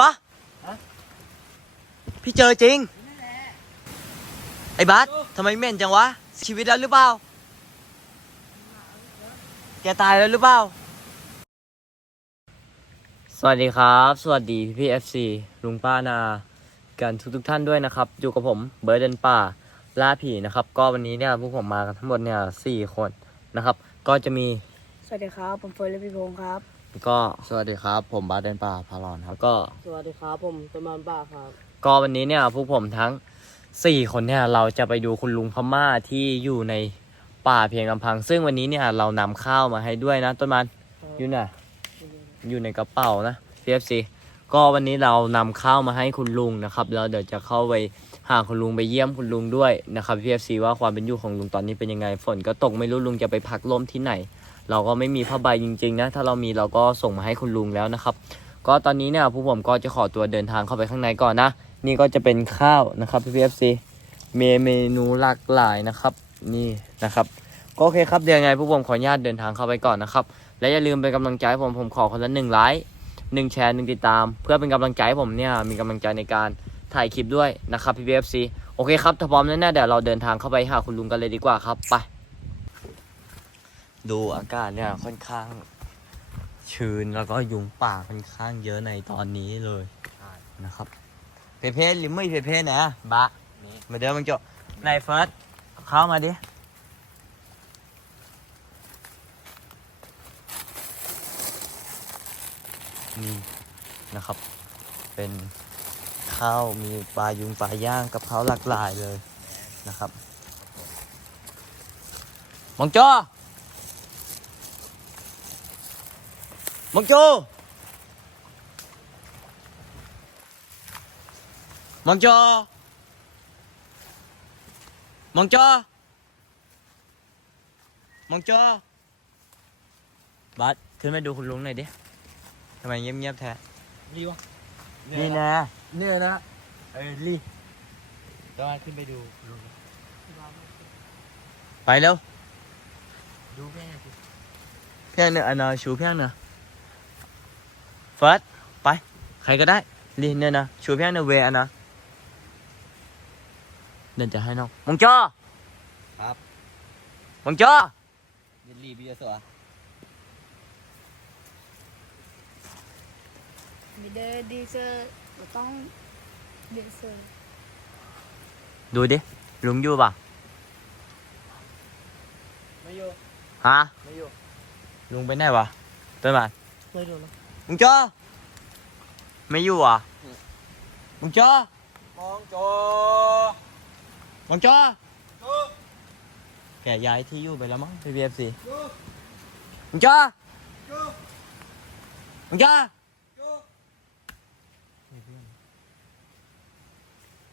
วะ พี่เจอจริง ไอ้บัสทำไมเหม็นจังวะ ชีวิตแล้วหรือเปล่า แกตายแล้วหรือเปล่า สวัสดีครับ สวัสดีพี่พี่เอฟซีลุงป้านากันทุกทุกๆท่านด้วยนะครับ อยู่กับผมเบิร์ดเดนป่าล่าผีนะครับ ก็วันนี้เนี่ยพวกผมมากันทั้งหมดเนี่ยสี่คนนะครับ ก็จะมี สวัสดีครับ ผมเฟิร์นและพี่พงศ์ครับ ก็สวัสดีครับ ผมบาสเดนป่าพาลอนครับ ก็สวัสดีครับผมต้นมันบ้าครับ ก็วันนี้เนี่ยพวกผมทั้งสี่คนเนี่ยเราจะไปดูคุณลุงพม่าที่อยู่ในป่าเพียงลำพัง ซึ่งวันนี้เนี่ยเรานำข้าวมาให้ด้วยนะต้นมันอยู่ไหนอยู่ในกระเป๋านะ PFC ก็วันนี้เรานำข้าวมาให้คุณลุงนะครับแล้วเดี๋ยวจะเข้าไปหาคุณลุงไปเยี่ยมคุณลุงด้วยนะครับ PFC ว่าความเป็นอยู่ของลุงตอนนี้เป็นยังไงฝนก็ตกไม่รู้ลุงจะไปพักร่มที่ไหน เราก็ไม่มีผ้าใบจริงๆนะถ้าเรามีเราก็ส่งมาให้คุณลุงแล้วนะครับ ก็ตอนนี้เนี่ยผู้ผมก็จะขอตัวเดินทางเข้าไปข้างในก่อนนะ นี่ก็จะเป็นข้าวนะครับ PFC มีเมนูหลากหลายนะครับนี่นะครับก็โอเคครับเดี๋ยวไงผู้ผมขออนุญาตเดินทางเข้าไปก่อนนะครับและอย่าลืมเป็นกำลังใจให้ผมผมขอคนละหนึ่งไลค์หนึ่งแชร์หนึ่งติดตาม เพื่อเป็นกำลังใจให้ผมเนี่ยมีกำลังใจในการถ่ายคลิปด้วยนะครับ PFC โอเคครับถ้าพร้อมแล้วเนี่ยเดี๋ยวเราเดินทางเข้าไปหาคุณลุงกันเลยดีกว่าครับไป ดูอากาศเนี่ยค่อนข้างชื้นแล้วก็ยุงป่าค่อนข้างเยอะในตอนนี้เลยนะครับ เพเพหรือไม่เพเพนะบะมาเดินมังโจนายเฟิร์สเข้ามาดินี่นะครับ เป็นข้าวมีปลายุงปลาย่างกับข้าหลากหลายเลยนะครับมังโจ มังโจ มังโจ มังโจ มังโจ บัสขึ้นมาดูคุณลุงหน่อยดิ ทำไมเงียบๆแท้ รีวะนี่นะ เนี่ยนะ เออลี่ต้องขึ้นไปดูดูไปเร็วดูแม่สิเพียงเนี่ยอันน่ะชูเพียงเนี่ยเฟิร์สไป ใครก็ได้ลี่เนี่ยนะชูเพียงเนี่ยเวอันนะเดินจะให้น้องมังโจครับมังโจยินรีบีสวะมีเดอร์ดีเซอร์เราต้องเดเซอร์ดูดิลุงอยู่ป่ะไม่อยู่ฮะไม่อยู่ลุงไปไหนวะต้นมาไม่รู้นะ ลุงจ้อไม่อยู่อะลุงจ้อมองโจลุงจ้อโจแกย้ายที่อยู่ไปแล้วมั้งพีพีเอฟซีโจลุงจ้อโจลุงจ้อโจ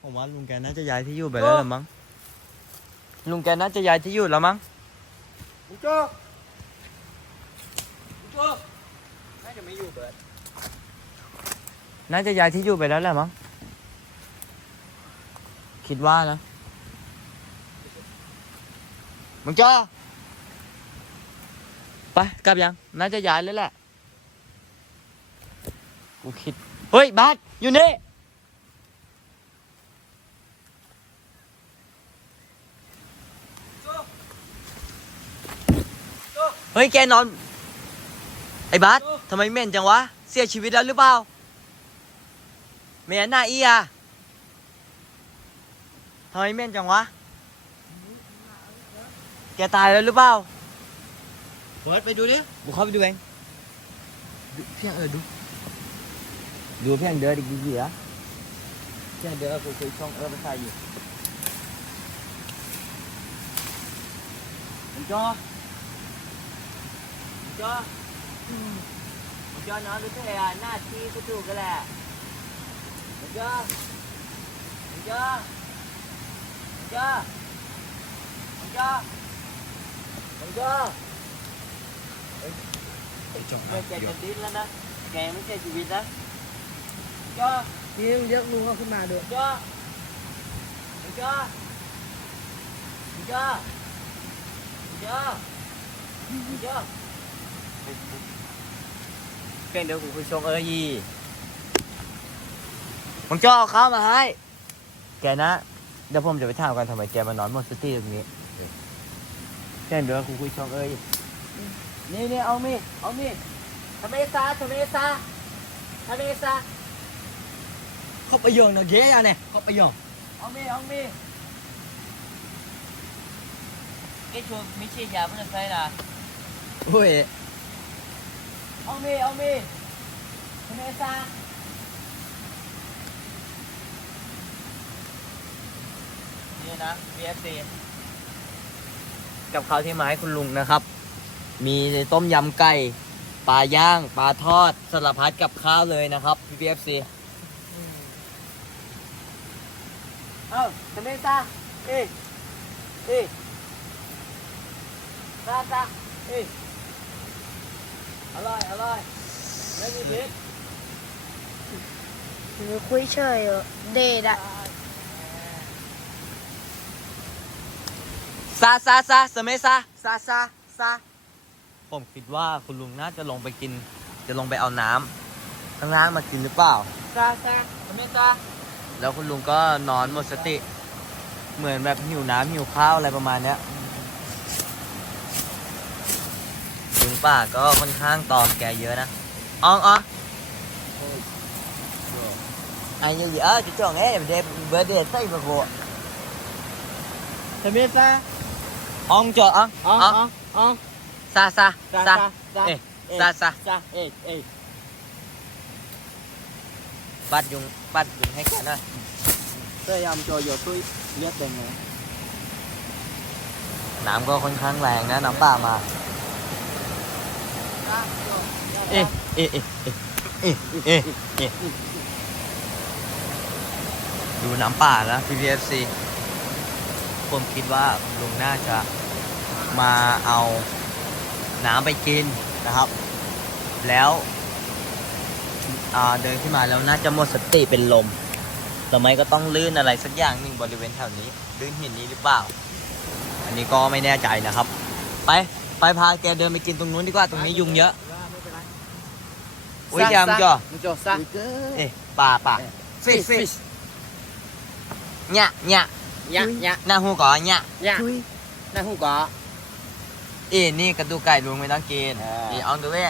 ผมว่าลุงแกน่าจะย้ายที่อยู่ไปแล้วละมั้งลุงแกน่าจะย้ายที่อยู่แล้วมั้งมองโจมองโจน่า จะไม่อยู่เบิร์ดน่าจะย้ายที่อยู่ไปแล้วแหละมั้ง คิดว่านะ มึงจ้อไปกลับยัง น่าจะย้ายแล้วแหละ กูคิด เฮ้ยบาสอยู่นี่ เฮ้ยแกนอน ไอ้บาสทำไมเหม็นจังวะ เสียชีวิตแล้วหรือเปล่าเมียหน้าอีอะทำไมเหม็นจังวะ แกตายแล้วหรือเปล่าเบิร์ดไปดูดิกูเข้าไปดูเองดูเพียงเออดู ดูเพียงเดินอีกทีเหรอเพียงเดินกูเคยช่องเออไปใส่อยู่มึงจ้อมึงจ้อ มึงจ้อนอนดูเถอะหน้าที่ก็ถูกกันแหละมึงจ้อมึงจ้อมึงจ้อมึงจ้อมึงจ้อไปจงแกแกจะดิ้นแล้วนะแกไม่ใช่ชีวิตนะจ้านี่เรียกลุงเขาขึ้นมาด้วยจ้าจ้าจ้าจ้าจ้า เพียงเดี๋ยวกูคุยชงเอ้ยมึงจะเอาข้าวมาให้แกนะเดี๋ยวผมจะไปถามกันทำไมแกมานอนหมดสติตรงนี้แค่เดี๋ยวคุยคุยช่องเอ้ยนี่นี่เอามีดเอามีดทำไมซาทำไมซาทำไมซา Không bây giờ nó ghé ra nè Không bây giờ เอามีดเอามีดไอ้ชัวไม่ใช่ยาเพื่อนไฟนะ Ui เอา มีดเอามีดทำไมซานี่นะ BFC กับข้าวที่มาให้คุณลุงนะครับ มีต้มยำไก่ปลาย่างปลาทอดสารพัดกับข้าวเลยนะครับ BFC เอ้าทำไมซา อร่อย อร่อย ไม่มีพิษหรือคุยเฉยเหรอเดดอะซาซาซาสมัยซาซาซาซาผมคิดว่าคุณลุงน่าจะลงไปกิน จะลงไปเอาน้ำข้างล่างมากินหรือเปล่า ซาซาสมัยซาแล้วคุณลุงก็นอนหมดสติ เหมือนแบบหิวน้ำหิวข้าวอะไรประมาณเนี้ยลุง ป้าก็ค่อนข้างตอมแกเยอะนะอ๋องอ๋อไอ้เยอะๆจะจ่องเอ๊ะเดี๋ยวเบอร์เดทใส่มาโก Thầy biết ra อ๋องจ่ออ๋อง Ông อ๋อง ông ông ซาซา Ra ซา ra ra Ê, Ê, ra ra ra Ê ê ปัดยุงปัดยุงให้แกหน่อย Đây ông cho vô tôi Biết đây nè น้ำก็ค่อนข้างแรงนะน้ำป่ามา Ra เอ๊ะเอ๊ะเอ๊ะเอ๊ะเอ๊ะเอ๊ะดูน้ำป่านะ PPFC ผมคิดว่าลุงน่าจะมาเอาน้ำไปกินนะครับ แล้วเดินขึ้นมาแล้วน่าจะหมดสติเป็นลมแต่ไม่ก็ต้องลื่นอะไรสักอย่างหนึ่งบริเวณแถวนี้ ลื่นหินนี้หรือเปล่า อันนี้ก็ไม่แน่ใจนะครับ ไป ไปพาแกเดินไปกินตรงนู้นดีกว่า ตรงนี้ยุงเยอะอุ้ยยามจ่อ Mình cho xa เอ๊ะปลาปลา Fish fish เนี่ยเนี่ย Nhạ nhạ หน้าหูก่อเนี่ย nhạ Này không có อีนี่กระดูกไก่ลุงไม่ต้องกินอ่าอีอองดูเว้ย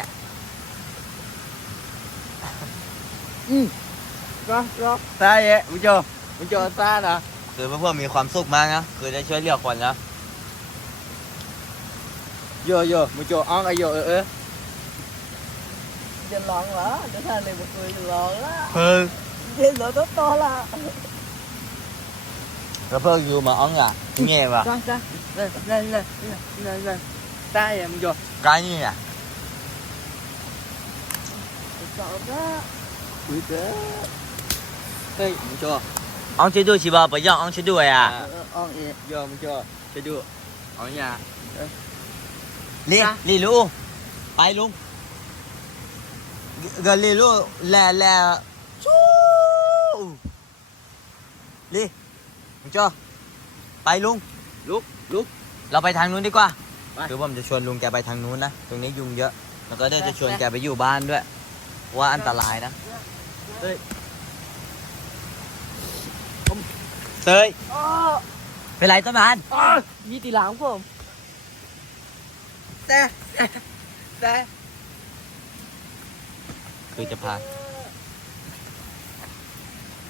Ra ra Xa vậy Mình cho Mình cho xa nè คือพวกๆมีความสุขมากนะ คือได้ช่วยเหลือคนนะ Vô vô Mình cho ông ai vô ơ ơ จะร้องเหรอจะทานเลยบอกคุยร้องละ เพิ่ง เย็นเหรอต้องโตละก็เพิ่งอยู่มาอ้องอะเงี้ยว่ะ Ra ra Đây đây đây đây đây Xa vậy mình vô ไกลนี่อะสอบละ Ui cơ Đây mình cho อ้องช่วยดูชิบะไปย่องอ้องช่วยด้วยอะ À, ông ê, vô mình cho cho đưa ở nhà ลีลีลูไปลุงเกินลีลูแล่แล่ชู้ลีมึงเจ้าไปลุง lúc lúc เราไปทางนู้นดีกว่าไปคือผมจะชวนลุงแกไปทางนู้นนะตรงนี้ยุงเยอะ แล้วก็เดี๋ยวจะชวนแกไปอยู่บ้านด้วย ว่าอันตรายนะเฮ้ยเตยอ๋อเป็นไรต้นไม้อ๋อมีตีหลังผม แต่แต่คือจะพา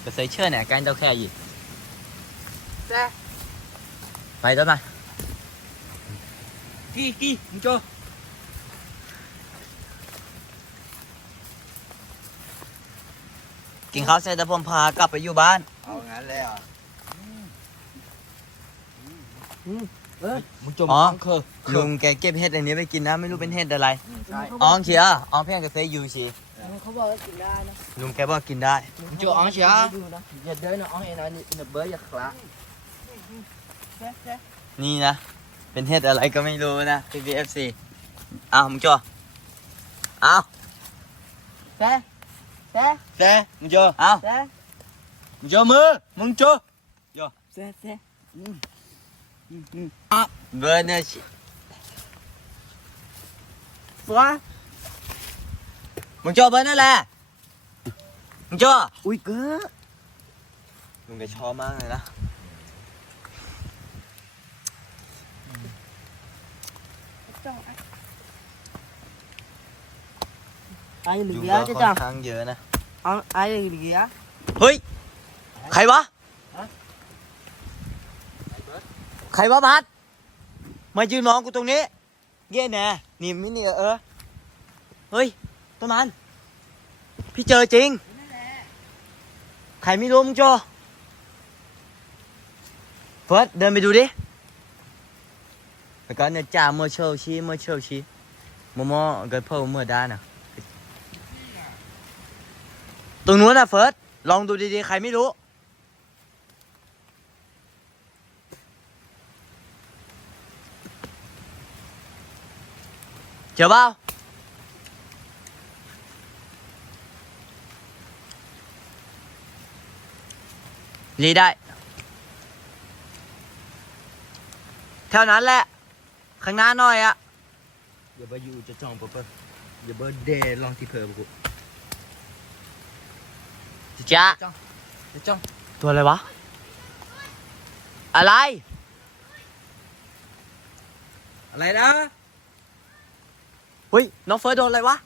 จะใส่เชื่อเนี่ยการเจ้าแค่หยิบแต่ไปต้นไม้กี่กี่มึง cho กินข้าวเสร็จแล้วผมพากลับไปอยู่บ้าน เอางั้นเลยเหรอ เออมึงจมอ๋อ เคอลุงแกเก็บเห็ดอันนี้ไปกินนะ ไม่รู้เป็นเห็ดอะไรใช่อ๋องเชียร์อ๋องเพียงกับเซยูชีเขาบอกว่ากินได้นะลุงแกบอกกินได้มึงจมอ๋อเชียดูนะอย่าเดินนะอ๋อเอ็นอันนี้เบอร์อย่าคลานี่นะ เป็นเห็ดอะไรก็ไม่รู้นะ PPFC อ้าวมึงจ่ออ้าวแซ่แซ่แต่มึงจมอ้าวแซ่มึงจมมือมึงจมแซ่แซ่เบ อร์เนอร์ชิฟ้ามึงจ่อเบอร์นั่นแหละมึงจ่ออุ้ยเก้อลุงแกชอบมากเลยนะจ้องอะ ai ยุ lười ง ghé ก็ chứ ค่อน chồng ข้างเยอะนะ ai ai lười ghé เฮ้ยใครวะ ฮะ ใครวะพัดมายืนน้องกูตรงนี้เงี้ยแน่นี่มินี่เออ เฮ้ยต้นมันพี่เจอจริง ใครไม่รู้มึงโจเฟิร์สเดินไปดูดิแล้วก็เนี่ยจ่าเมื่อเชลชีเมื่อเชลชีมอมอเกิดเพิ่มเมื่อด้านอะตรงนู้นนะเฟิร์สลองดูดีๆ ใครไม่รู้ เจอเปล่ารีได้ เท่านั้นแหละ ข้างหน้าหน่อยอะอย่าไปอยู่จะจ้องเปเปอร์อย่าเบอร์เดย์ลองที่เพอบุกจ้าจะจ้องตัวอะไรวะ อะไร อะไรนะ เฮ้ยน้องเฟิร์สโดนอะไรวะ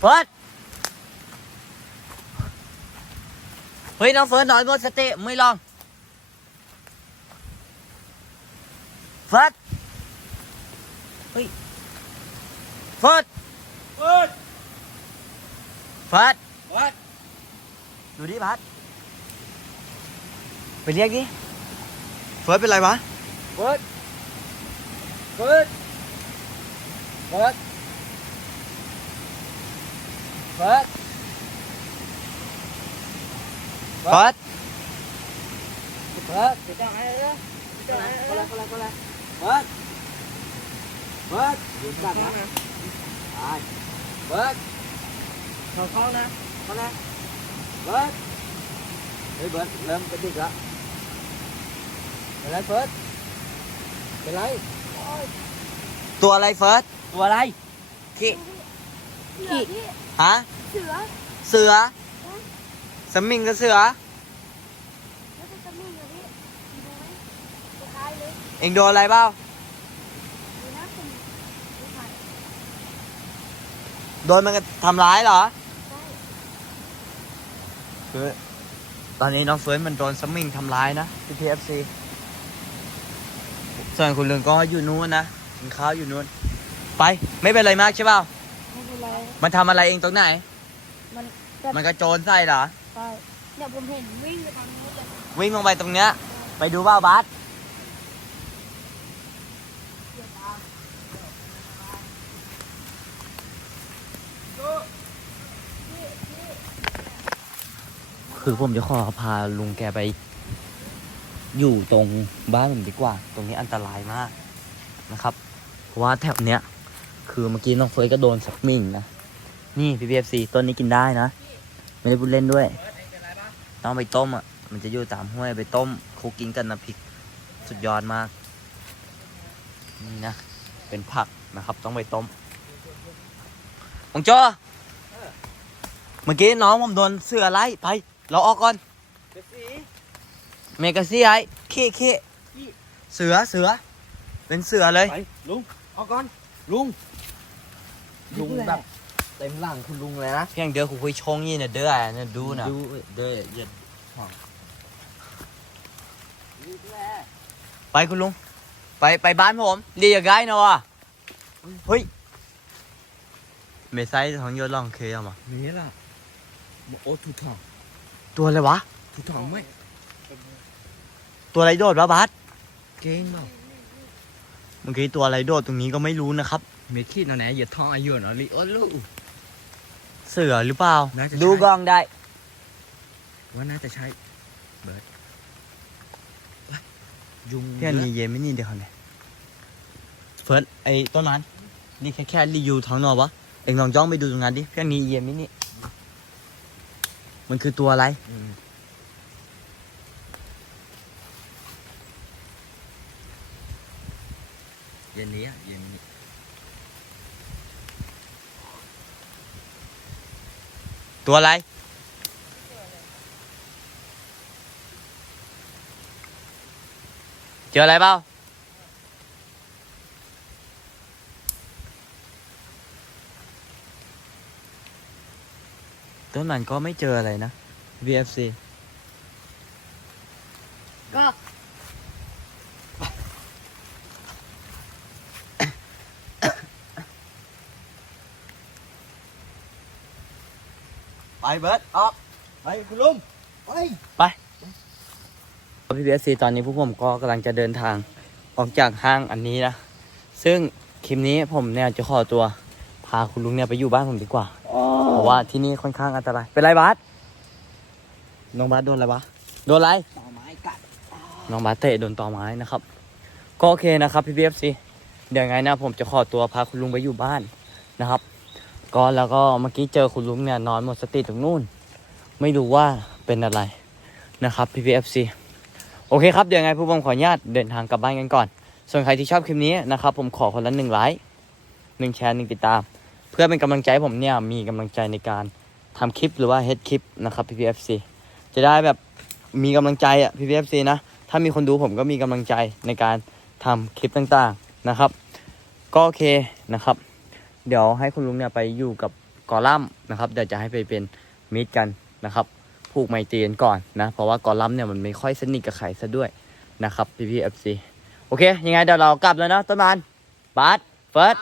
เฟิร์สเฮ้ยน้องเฟิร์ส นอนบนสเตย์ไม่ลองเฟิร์สเฮ้ยเฟิร์ส เฮ้ยเฟิร์สวัดดูดิพัดไปเรียกดิเฟิร์สเป็นไรวะเฟิร์สเฟิร์สเฟิร์สเฟิร์สเฟิร์สเฟิร์สจะจ้องอะไรนะจะจ้องอะไรก็แล้วก็แล้วเฟิร์สเฟิร์สอยู่กันนะไอ้เฟิร์สขอเข้านะเข้านะเฟิร์สเฮ้ยเบิร์ดเริ่มกระดิกละเป็นไรเฟิร์สเป็นไรตัวอะไรเฟิร์สตัวอะไรขี้เสือพี่ฮะเสือ เสือสมิงกับเสือแล้วเป็นตะมิ่งเหรอพี่ดูไหมคล้ายๆเลยเอ็งโดนอะไรเปล่าดูนะคุณดูผ่านโดนมันกระทำร้ายเหรอได้คือตอนนี้น้องเฟิร์สมันโดนสมิงทำร้ายนะที่ PFC ส่วนคุณลุงก็อยู่นู้นนะกินข้าวอยู่นู้น ไปไม่เป็นไรมากใช่เปล่าไม่เป็นไรมันทำอะไรเองตรงไหน มันมันกระโจนใส่เหรอใช่เนี่ยผมเห็นวิ่งไปทางนู้นเลยวิ่งลงไปตรงเนี้ย ไปดูบ้าบัสคือผมจะขอพาลุงแกไป อยู่ตรงบ้านผมดีกว่า ตรงนี้อันตรายมากนะครับ เพราะว่าแถวเนี้ย คือเมื่อกี้น้องเฟยก็โดนสักมินนะ นี่พีพีเอฟซีต้นนี้กินได้นะ ไม่ได้พูดเล่นด้วย ต้องไปต้มอะ มันจะอยู่ตามห้วยไปต้มคุกกินกันน้ำพริก สุดยอดมาก นี่นะ เป็นผักนะครับ ต้องไปต้มองโจเมื่อกี้น้องผมโดนเสือไล่ไป เราออกก่อน เมกาซี่ไอ้เคเคเสือเสือ เป็นเสือเลยไปลุงเอาก่อนลุงลุงแบบเต็มหลังคุณลุงเลยนะเพียงเดียวคุยชงยี่เนี่ยเด้อเนี่ยดูนะดูเด้ออย่าไปคุณลุง ไปไปบ้านผมดีอย่างไงเนาะเฮ้ยไม่ใช่ของโยลองเคยมานี่ล่ะโอ้ถูกทองตัวอะไรวะถูกทองไหม ตัวอะไรโดดวะบัสเก่งเนาะเมื่อกี้ตัวอะไรโดดตรงนี้ก็ไม่รู้นะครับ เมคิดนะแหนอย่าท้องอายุเนาะลิโอ้ลูก เสือหรือเปล่า น่าจะใช่ ดูกล้องได้ ว่าน่าจะใช่เบิร์ดยุงเพี่อนนี่เย็นไม่นี่เดี๋ยวเนี่ยเฟิร์สไอ้ต้นนั้นนี่แค่แค่รีวิวท้องนอกวะเอ็งลองย่องไปดูตรงนั้นดิเพี่อนนี่เย็นไม่นี่มันคือตัวอะไร อืม dân á, Jenny. Tua lại. Chờ lại bao? Tối mình có mấy chờ lại nè VFC ไปเบิร์ดออกไปคุณลุงไปพี่เบสซีตอนนี้พวกผมก็กำลังจะเดินทางออกจากห้างอันนี้นะ ซึ่งคลิปนี้ผมเนี่ยจะขอตัวพาคุณลุงเนี่ยไปอยู่บ้านผมดีกว่า เพราะว่าที่นี่ค่อนข้างอันตราย เป็นไรบาสน้องบาสโดนอะไรวะ โดนอะไรต่อไม้กัดน้องบาสเตะโดนตอไม้นะครับ ก็โอเคนะครับพี่เบฟซีเดี๋ยวไงนะผมจะขอตัวพาคุณลุงไปอยู่บ้านนะครับ ก็แล้วก็เมื่อกี้เจอคุณลุงเนี่ยนอนหมดสติตรงนู่น ไม่รู้ว่าเป็นอะไรนะครับพี่พีเอฟซีโอเคครับ เดี๋ยวไงผู้ผมขออนุญาตเดินทางกลับบ้านกันก่อน ส่วนใครที่ชอบคลิปนี้นะครับ ผมขอคนละหนึ่งไลค์หนึ่งแชร์หนึ่งติดตาม เพื่อเป็นกำลังใจผมเนี่ยมีกำลังใจในการทำคลิปหรือว่าเฮดคลิปนะครับพี่พีเอฟซีจะได้แบบมีกำลังใจอะพี่พีเอฟซีนะถ้ามีคนดูผมก็มีกำลังใจในการทำคลิปต่างๆนะครับ ก็โอเคนะครับ เดี๋ยวให้คุณลุงเนี่ยไปอยู่กับกอลัมนะครับเดี๋ยวจะให้ไปเป็นมิตรกันนะครับผูกไมตรีกันก่อนนะเพราะว่ากอลัมเนี่ยมันไม่ค่อยสนิทกับใครซะด้วยนะครับพี่พี่เอฟซีโอเค ยังไงเดี๋ยวเรากลับแล้วนะต้นมันบาสเฟิร์ส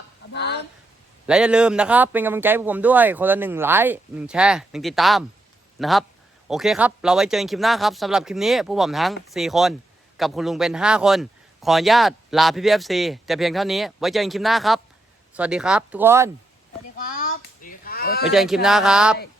และอย่าลืมนะครับ เป็นกำลังใจพวกผมด้วยคนละหนึ่งไลค์หนึ่งแชร์หนึ่งติดตามนะครับ โอเคครับ เราไว้เจอกันคลิปหน้าครับสำหรับคลิปนี้พวกผมทั้ง 4 คน กับคุณลุงเป็น 5 คน ขออนุญาตลาพี่พีเอฟซีแต่เพียงเท่านี้ไว้เจอกันคลิปหน้าครับ สวัสดีครับ ทุกคน สวัสดีครับไว้เจอกันคลิปหน้าครับ